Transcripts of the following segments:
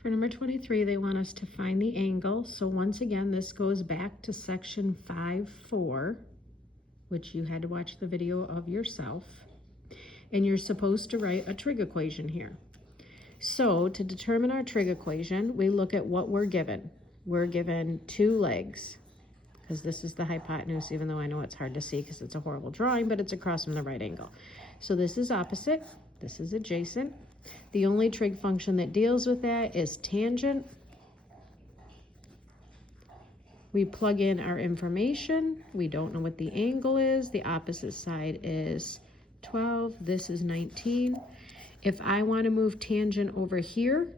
For number 23, they want us to find the angle. So once again, this goes back to section 5.4, which you had to watch the video of yourself. And you're supposed to write a trig equation here. So to determine our trig equation, we look at what we're given. We're given two legs, because this is the hypotenuse, even though I know it's hard to see because it's a horrible drawing, but it's across from the right angle. So this is opposite, this is adjacent. The only trig function that deals with that is tangent. We plug in our information. We don't know what the angle is. The opposite side is 12. This is 19. If I want to move tangent over here,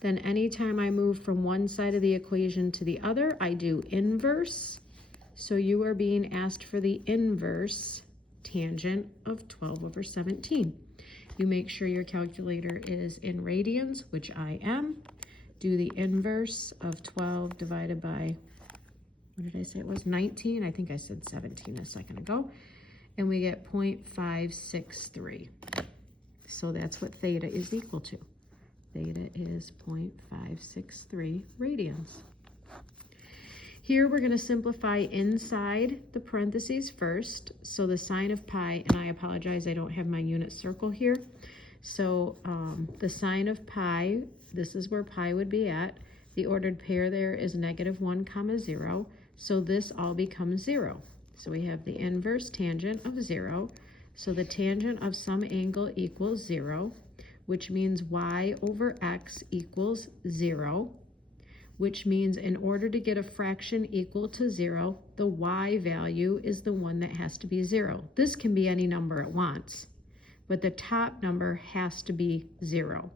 then anytime I move from one side of the equation to the other, I do inverse. So you are being asked for the inverse tangent of 12 over 17. You make sure your calculator is in radians, which I am. Do the inverse of 12 divided by, what did I say it was, 19? I think I said 17 a second ago. And we get 0.563. So that's what theta is equal to. Theta is 0.563 radians. Here we're going to simplify inside the parentheses first. So the sine of pi, and I apologize, I don't have my unit circle here. So the sine of pi, this is where pi would be at. The ordered pair there is -1, 0. So this all becomes 0. So we have the inverse tangent of 0. So the tangent of some angle equals 0, which means y over x equals 0. Which means in order to get a fraction equal to 0, the y value is the one that has to be 0. This can be any number it wants, but the top number has to be 0.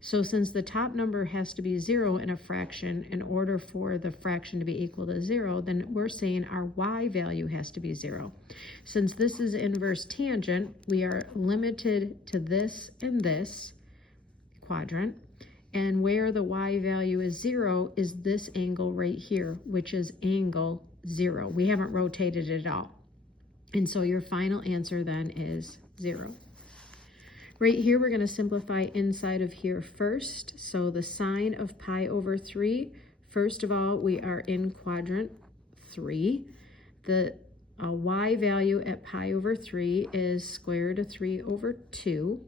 So since the top number has to be 0 in a fraction, in order for the fraction to be equal to 0, then we're saying our y value has to be 0. Since this is inverse tangent, we are limited to this and this quadrant. And where the y value is 0 is this angle right here, which is angle 0. We haven't rotated it at all. And so your final answer then is 0. Right here, we're going to simplify inside of here first. So the sine of pi over 3, first of all, we are in quadrant 3. The y value at pi over 3 is square root of 3 over 2.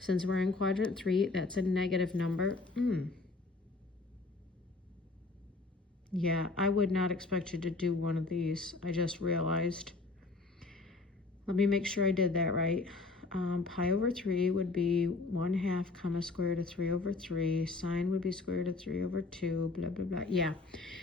Since we're in quadrant 3, that's a negative number. Yeah, I would not expect you to do one of these. I just realized. Let me make sure I did that right. Pi over 3 would be 1/2, square root of 3 over 3. Sine would be square root of 3 over 2, blah, blah, blah. Yeah.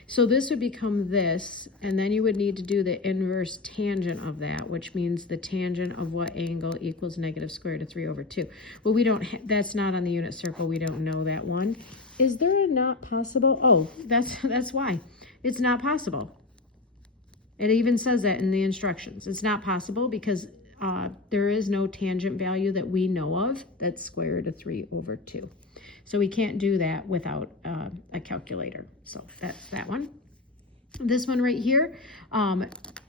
So this would become this, and then you would need to do the inverse tangent of that, which means the tangent of what angle equals negative square root of 3 over 2. Well, we don't, that's not on the unit circle. We don't know that one. Is there a not possible? Oh, that's why. It's not possible. It even says that in the instructions. It's not possible because there is no tangent value that we know of that's square root of 3 over 2. So we can't do that without a calculator. So that's that one. This one right here,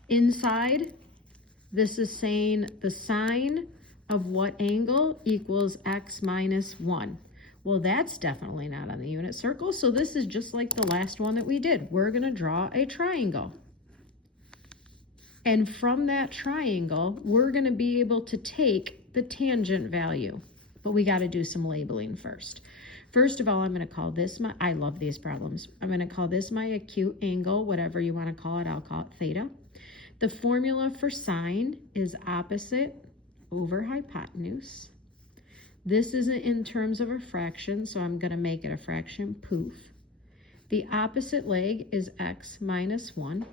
inside, this is saying the sine of what angle equals x minus 1. Well, that's definitely not on the unit circle. So this is just like the last one that we did. We're going to draw a triangle. And from that triangle, we're going to be able to take the tangent value. But we got to do some labeling first. First of all, I'm going to call this my, I love these problems. I'm going to call this my acute angle, whatever you want to call it. I'll call it theta. The formula for sine is opposite over hypotenuse. This isn't in terms of a fraction, so I'm going to make it a fraction, poof. The opposite leg is x minus 1.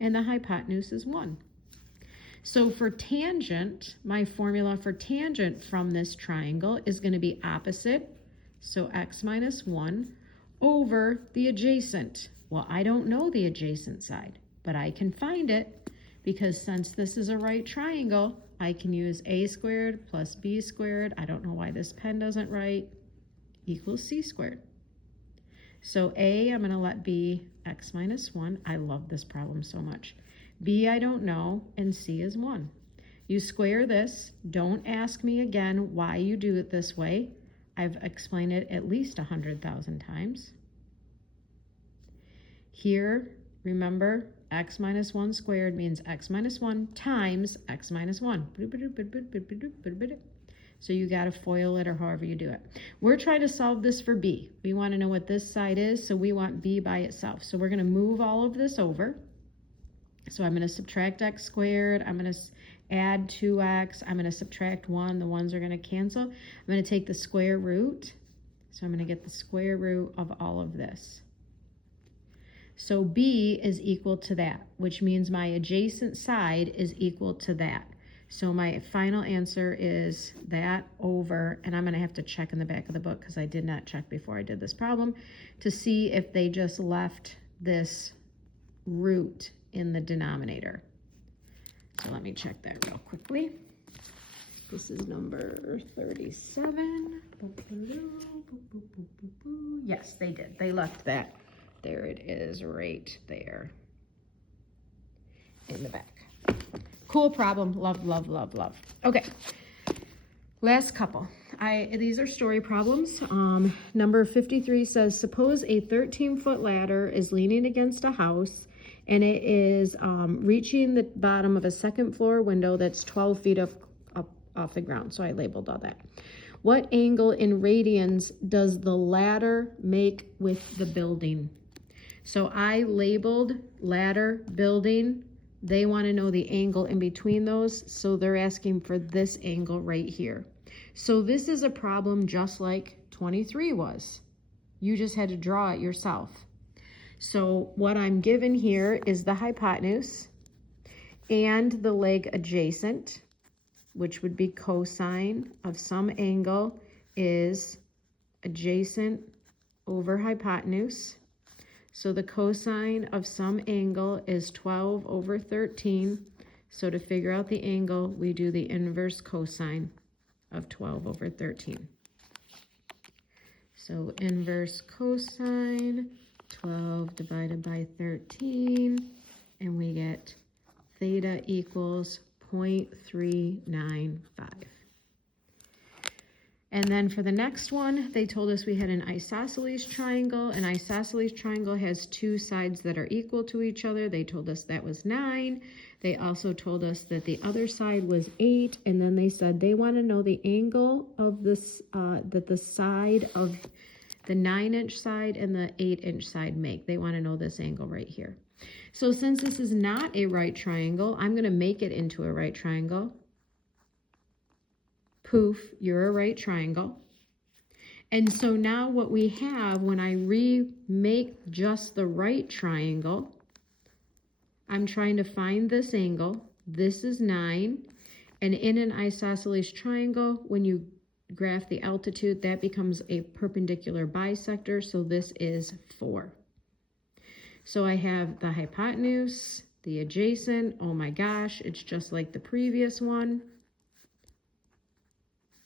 And the hypotenuse is 1. So for tangent, my formula for tangent from this triangle is going to be opposite, so x minus 1, over the adjacent. Well, I don't know the adjacent side, but I can find it because since this is a right triangle, I can use a squared plus b squared, I don't know why this pen doesn't write, equals c squared. So A, I'm going to let B x minus 1. I love this problem so much. B, I don't know, and C is 1. You square this. Don't ask me again why you do it this way. I've explained it at least 100,000 times. Here, remember, x minus 1 squared means x minus 1 times x minus 1. So you got to FOIL it or however you do it. We're trying to solve this for b. We want to know what this side is, so we want b by itself. So we're going to move all of this over. So I'm going to subtract x squared. I'm going to add 2x. I'm going to subtract 1. The 1's are going to cancel. I'm going to take the square root. So I'm going to get the square root of all of this. So b is equal to that, which means my adjacent side is equal to that. So my final answer is that over, and I'm going to have to check in the back of the book because I did not check before I did this problem to see if they just left this root in the denominator. So let me check that real quickly. This is number 37. Yes, they did. They left that. There it is right there in the back. Cool problem. Love, love, love, love. Okay. Last couple. These are story problems. Number 53 says, suppose a 13-foot ladder is leaning against a house and it is reaching the bottom of a second floor window that's 12 feet up off the ground. So I labeled all that. What angle in radians does the ladder make with the building? So I labeled ladder, building. They want to know the angle in between those. So they're asking for this angle right here. So this is a problem just like 23 was. You just had to draw it yourself. So what I'm given here is the hypotenuse and the leg adjacent, which would be cosine of some angle is adjacent over hypotenuse. So the cosine of some angle is 12 over 13. So to figure out the angle, we do the inverse cosine of 12 over 13. So inverse cosine, 12 divided by 13, and we get theta equals 0.395. And then for the next one, they told us we had an isosceles triangle. An isosceles triangle has two sides that are equal to each other. They told us that was 9. They also told us that the other side was 8. And then they said they want to know the angle of this, that the side of the 9-inch side and the 8-inch side make. They want to know this angle right here. So since this is not a right triangle, I'm going to make it into a right triangle. Poof, you're a right triangle. And so now what we have, when I remake just the right triangle, I'm trying to find this angle. This is 9. And in an isosceles triangle, when you graph the altitude, that becomes a perpendicular bisector. So this is 4. So I have the hypotenuse, the adjacent. Oh my gosh, it's just like the previous one.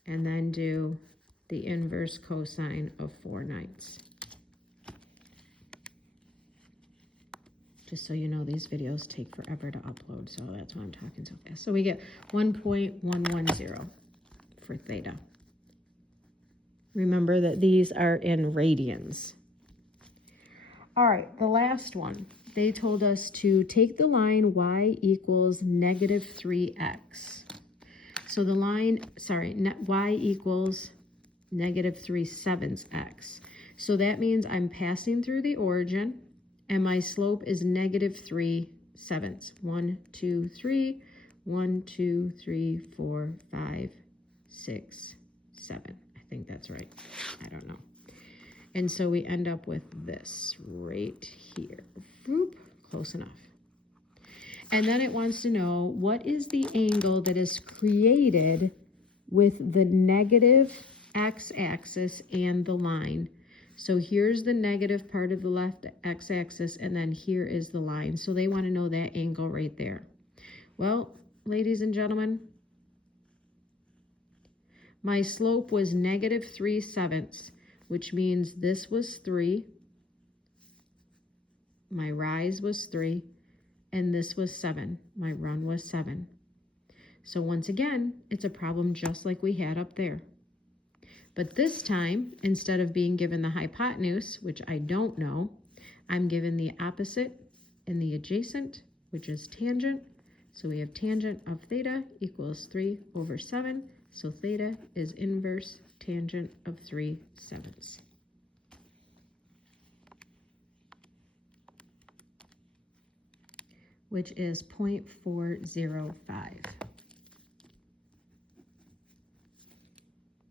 And then do the inverse cosine of 4/9. Just so you know, these videos take forever to upload, so that's why I'm talking so fast. So we get 1.110 for theta. Remember that these are in radians. All right, the last one. They told us to take the line y equals negative 3x. So the line, y equals negative 3/7 x. So that means I'm passing through the origin and my slope is negative 3/7. 1, 2, 3, 1, 2, 3, 4, 5, 6, 7. I think that's right. I don't know. And so we end up with this right here. Whoop, close enough. And then it wants to know what is the angle that is created with the negative x-axis and the line. So here's the negative part of the left x-axis, and then here is the line. So they want to know that angle right there. Well, ladies and gentlemen, my slope was negative 3/7, which means this was 3. My rise was 3. And this was 7. My run was 7. So once again, it's a problem just like we had up there. But this time, instead of being given the hypotenuse, which I don't know, I'm given the opposite and the adjacent, which is tangent. So we have tangent of theta equals 3/7. So theta is inverse tangent of 3/7, which is 0.405.